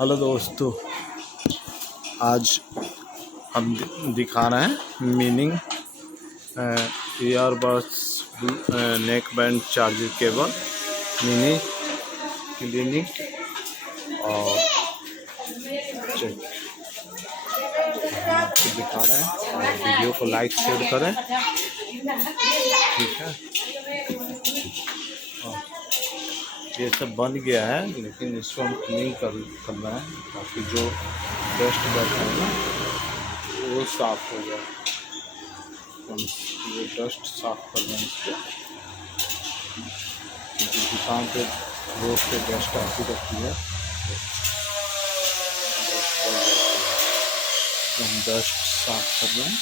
Hello दोस्तों, आज हम दिखा रहे हैं meaning earbuds neck band charger cable mini clinic और चेक आपको दिखा रहे हैं। और वीडियो को लाइक शेयर करें, ठीक है। ये सब बन गया है, लेकिन इसको हम क्लीन करना है ताकि जो डस्ट बैठा है ना वो साफ हो जाए। हम ये डस्ट साफ कर रहे हैं इसको, क्योंकि दुकान पे रोड पे डस्ट आती रहती है तो हम डस्ट साफ कर रहे हैं।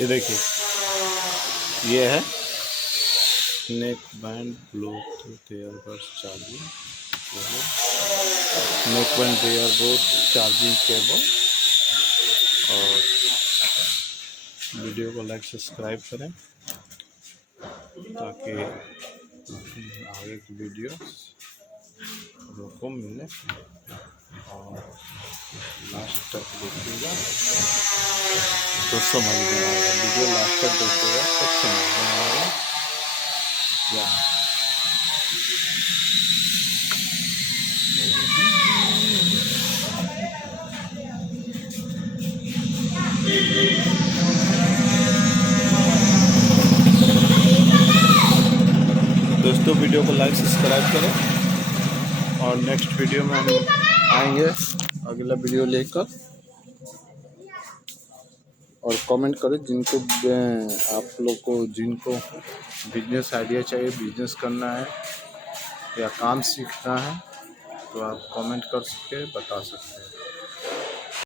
ये देखिए, ये है neck band Bluetooth earbuds charging cable, neck band earbud charging cable. और वीडियो को लाइक सब्सक्राइब करें ताकि आगे की वीडियो को मिले। और लास्ट तक देखिएगा तो समझ में आएगा। वीडियो लास्ट तक देखिएगा तो समझ में आएगा क्या। दोस्तों, वीडियो को लाइक सब्सक्राइब करें और नेक्स्ट वीडियो में हम आएंगे अगला वीडियो लेकर। और कमेंट करें जिनको आप लोग को जिनको बिजनेस आइडिया चाहिए, बिजनेस करना है या काम सीखना है तो आप कमेंट कर सकते हैं, बता सकते हैं।